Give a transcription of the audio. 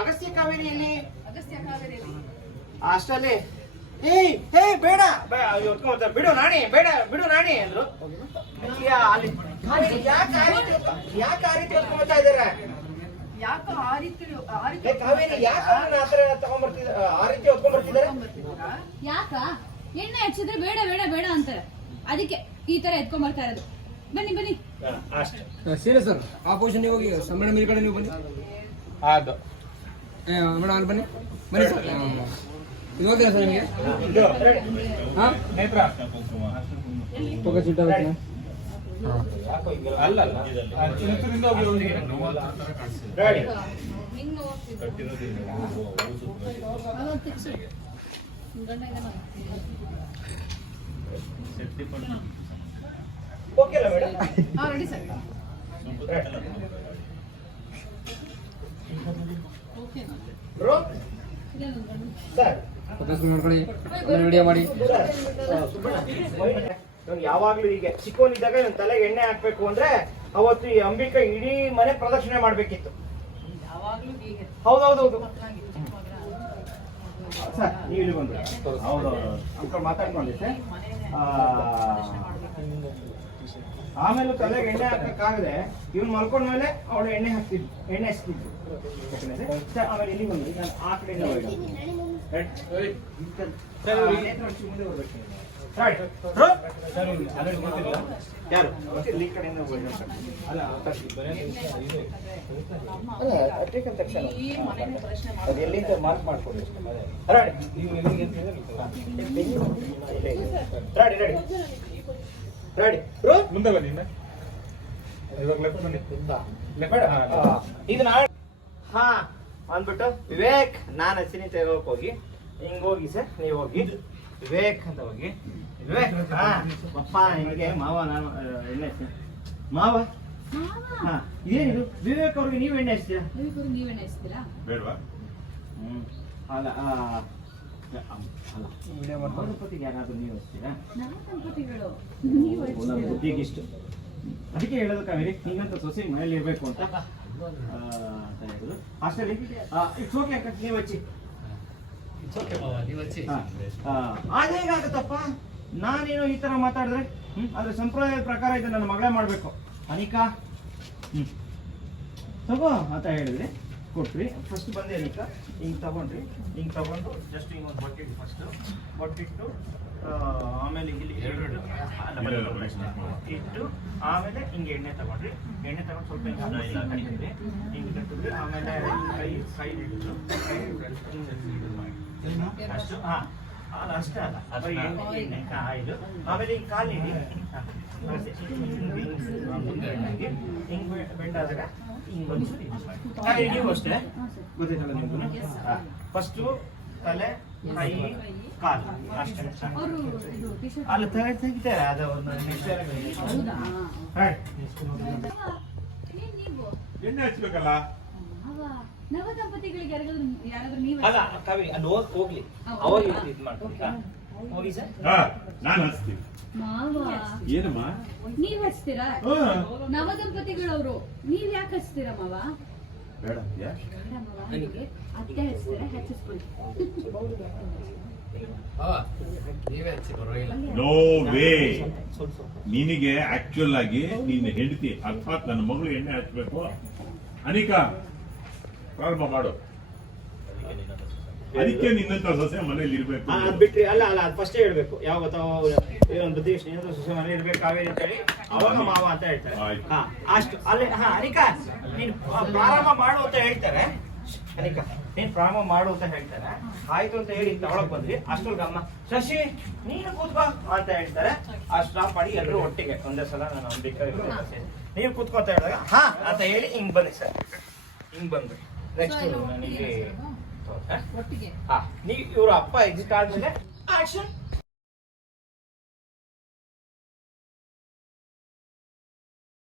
ಅಗಸ್ತ್ಯ ಕಾವೇರಿಯಲ್ಲಿ ಅಷ್ಟರಲ್ಲಿ ಏಯ್ ಹೇ ಬೇಡ ಬಿಡು ನಾಣಿ ಬೇಡ ಬಿಡು ನಾಣಿ ಅಂದ್ರು. ಅಲ್ಲಿ ಯಾಕೆ ಆ ರೀತಿ ಹೊತ್ಕೊಂಡ್ತಾ ಇದಾರೆ? ಕಾವೇರಿ ಯಾಕೆ ಆತರ ತಗೊಂಡ್ಬರ್ತಿದ್ದಾರೆ, ಆ ರೀತಿ ಹೊತ್ಕೊಂಡ್ಬರ್ತಿದ್ದಾರೆ? ಯಾಕ ಎಣ್ಣೆ ಹಚ್ಚಿದ್ರೆ ಬೇಡ ಬೇಡ ಬೇಡ ಅಂತಾರೆ, ಅದಕ್ಕೆ ಈ ತರ ಎತ್ಕೊಂಡ್ ಬರ್ತಾ ಇರೋದು. ಬನ್ನಿ ಬನ್ನಿ ಸೀರಿಯಸ್ ಸರ್, ಆ ಪೊಸಿಷನ್ ಹೋಗಿ ಮೇಡಮ್ ಈ ಕಡೆ ನೀವು ಬನ್ನಿ. ಅದು ಮೇಡಮ್ ಅಲ್ಲಿ ಬನ್ನಿ ಬನ್ನಿ ಸರ್. ಇದು ಓಕೆನಾ ಸರ್ ನಿಮಗೆ? ಹಾಂ ಫೋಕಸ್ ಇಟ್ಟು ಅಲ್ಲ ಓಕೆ ಅಲ್ಲ madam? Ready sir. Bro sir focus ಮಾಡ್ಕೊಳ್ಳಿ, ವಿಡಿಯೋ ಮಾಡಿ. ಯಾವಾಗ್ಲೂ ಹೀಗೆ ಚಿಕ್ಕವನಿದ್ದಾಗ ಇವನ್ ತಲೆಗೆ ಎಣ್ಣೆ ಹಾಕ್ಬೇಕು ಅಂದ್ರೆ ಅವತ್ತು ಈ ಅಂಬಿಕಾ ಇಡೀ ಮನೆ ಪ್ರದಕ್ಷಿಣೆ ಮಾಡ್ಬೇಕಿತ್ತು. ಹೌದೌದೌದು ಸರ್, ನೀವು ಇಲ್ಲಿ ಬಂದ್ರೆ ಅಂಕಲ್ ಮಾತಾಡ್ಕೊಂಡಿ ಸರ್. ಆಮೇಲೆ ತಲೆಗೆ ಎಣ್ಣೆ ಹಾಕಕ್ಕಾಗದೆ ಇವ್ನು ಮಲ್ಕೊಂಡ್ಮೇಲೆ ಅವಳು ಎಣ್ಣೆ ಹಾಕ್ತಿದ್ವಿ, ಎಣ್ಣೆ ಹಚ್ತಿದ್ವಿ ಸರ್. ಆಮೇಲೆ ಇಲ್ಲಿ ಬಂದ್ರಿ, ನಾನು ಆ ಕಡೆಯಿಂದ ಯಾರು ಈ ಕಡೆಯಿಂದ ಅದು ಎಲ್ಲಿಂದ ಮಾರ್ಕ್ ಮಾಡ್ಕೊಳ್ಳಿ. ಮುಂದೆ ಬನ್ನಿ. ಇದು ನಾಳೆ ಹಾ ಅಂದ್ಬಿಟ್ಟು ವಿವೇಕ್ ನಾನು ಹಸಿನಿ ತೆಗೋಕ್ ಹೋಗಿ ಹಿಂಗ್ ಹೋಗಿ ಸರ್, ನೀವು ಹೋಗಿ ವಿವೇಕ್ ಅಂತ ಹೋಗಿ ವಿವೇಕ್ ಅಪ್ಪ ಹಿಂಗೆ ಮಾವ ನಾನು ಎಣ್ಣೆ ಹಚ್ತೀನಿ ಮಾವ. ಹಾ ಏನಿದು ವಿವೇಕ್ ಅವ್ರಿಗೆ ನೀವು ಎಣ್ಣೆ ಹಚ್ತೀರಾ? ನೀವೆಣ್ಣೆ ಹಚ್ತೀರಾ? ಬೇಡವಾ? ಅಲ್ಲ ದಂಪತಿಗೆ ಯಾರಾದ್ರೂ ನೀವು ಹಚ್ತೀರಾ? ನನ್ನ ಬುದ್ಧಿಗೆ ಇಷ್ಟು, ಅದಕ್ಕೆ ಹೇಳೋದು ಕಾವೇರಿ ಹಿಂಗಂತ ಸೊಸೆ ಮನೇಲಿ ಇರ್ಬೇಕು ಅಂತ ಹೇಳಿದ್ರು. ಅಷ್ಟರಲ್ಲಿ ಇಟ್ಸ್ ಓಕೆ ಅಕ್ಕ ನೀವು ಹಚ್ಚಿ. ಅದೇಗಾಗತ್ತಪ್ಪ, ನಾನೇನೋ ಈ ತರ ಮಾತಾಡಿದ್ರೆ ಅದ್ರ ಸಂಪ್ರದಾಯದ ಪ್ರಕಾರ ಇದು ನನ್ನ ಮಗಳೇ ಮಾಡ್ಬೇಕು. ಅನಿಕಾ ತಗೋ ಅಂತ ಹೇಳಿದ್ರಿ, ಕೊಟ್ರಿ. ಫಸ್ಟ್ ಬಂದೆ ಅನಿಕಾ, ಹಿಂಗ್ ತಗೊಂಡ್ರಿ, ಹಿಂಗ್ ತಗೊಂಡು ಜಸ್ಟ್ ಹಿಂಗ್ ಒಂದು ಬಕೆಟ್ ಫಸ್ಟ್ ಬೊಟ್ಟಿಟ್ಟು ಆಮೇಲೆ ಇಲ್ಲಿ ಇಟ್ಟು ಆಮೇಲೆ ಹಿಂಗೆ ಎಣ್ಣೆ ತಗೊಂಡ್ರಿ. ಎಣ್ಣೆ ತಗೊಂಡು ಸ್ವಲ್ಪ ಹಿಂಗೆ ಕಟ್ಟಿದ್ರಿ. ಆಮೇಲೆ ಕೈ ಇಟ್ಟು ಅಷ್ಟು ಅಲ್ಲ ಅಷ್ಟೇ ಅಲ್ಲ ಎಣ್ಣೆ ಇದು. ಆಮೇಲೆ ಹಿಂಗೆ ಕಾಲು ಇಡಿ, ಹಿಂಗ್ ಬೆಂಡಾದಾಗ ಹಿಂಗ್ ಬಂದು ನೀವು ಅಷ್ಟೇ ಗೊತ್ತಾಯ್ತಲ್ಲ ನಿಮ್ಗೂ. ಫಸ್ಟು ತಲೆ ಕೈ ಕಾಲು ಅಷ್ಟೇ. ಅಲ್ಲಿ ತೆಗಿತಾರೆ ಅದು ಎಣ್ಣೆ ಹಚ್ಬೇಕಲ್ಲ. ನವ ದಂಪತಿಗಳಿಗೆ ಯಾರಾದ್ರೂ ನೀವು ಅಲ್ಲ ಕಾವೇರಿ ಅಲ್ಲಿ ಹೋಗ್ಲಿ, ಅವಾಗ ಇದು ಮಾಡ್ತೀವಿ ಹೋಗಿ ಸರ್. ನಾನು ಹಚ್ತೀನಿ. ಏನಮ್ಮ ನೀವ್ ಹಚ್ತೀರಾ? ನವ ದಂಪತಿಗಳವರು ನೀವ್ ಯಾಕೆ ಹಚ್ತೀರಾ ಮಾವ? ಬೇಡ ನನಗೆ ಅತ್ತೆ ಹಚ್ತೀರಾ? ಹೆಚ್ಚಿಸ್ಕೊಳ್ಳಿ. No way. ನಿನಗೆ ಆಕ್ಚುಲ್ ಆಗಿ ನಿನ್ನ ಹೆಂಡತಿ ಅರ್ಥಾತ್ ನನ್ನ ಮಗಳು ಎಣ್ಣೆ ಹಚ್ಬೇಕು. ಅನಿಕಾ ಪ್ರಾರಂಭ ಮಾಡು. ಅದಕ್ಕೆ ನಿನ್ನಂತ ಸೊಸೆ ಮನೇಲಿ ಇರ್ಬೇಕು. ಅದ್ ಬಿಟ್ರಿ ಅಲ್ಲ ಅಲ್ಲ ಅದು ಫಸ್ಟ್ ಹೇಳ್ಬೇಕು. ಯಾವ ಒಂದು ದೇಶ ಸೊಸೆ ಮನೇಲಿ ಇರ್ಬೇಕು ಕಾವೇರಿ ಅಂತ ಹೇಳಿ ಅವಾಗ ಮಾವ ಅಂತ ಹೇಳ್ತಾರೆ. ಹಾ ಅಷ್ಟು ಅಲ್ಲಿ. ಹಾ ಅನಿಕಾ ನೀನ್ ಪ್ರಾರಂಭ ಮಾಡು ಅಂತ ಹೇಳ್ತಾರೆ. ಅನಿಕಾ ನೀನ್ ಪ್ರಾರಂಭ ಮಾಡು ಅಂತ ಹೇಳ್ತಾರೆ. ಆಯ್ತು ಅಂತ ಹೇಳಿ ತಗೊಳಕ್ ಬಂದ್ವಿ. ಅಷ್ಟೊಳಗೆ ಅಮ್ಮ ಶಶಿ ನೀನು ಕೂತ್ಕೋ ಅಂತ ಹೇಳ್ತಾರೆ. ಅಷ್ಟು ಸ್ಟಾಪ್ ಮಾಡಿ ಎಲ್ಲರೂ ಒಟ್ಟಿಗೆ ಒಂದೇ ಸಲ ನಾನು ಅಂಬಿಕಾ ನೀವು ಕೂತ್ಕೋ ಅಂತ ಹೇಳಿದಾಗ ಹಾ ಅಂತ ಹೇಳಿ ಹಿಂಗ್ ಬನ್ನಿ ಸರ್. ಹಿಂಗ್ ಬಂದ್ರಿ. ನೆಕ್ಸ್ಟ್ ನನಗೆ ಹಾ ನೀವು ಇವ್ರ ಅಪ್ಪ ಎಕ್ಸಿಟ್ ಆದ್ಮೇಲೆ ಆಕ್ಷನ್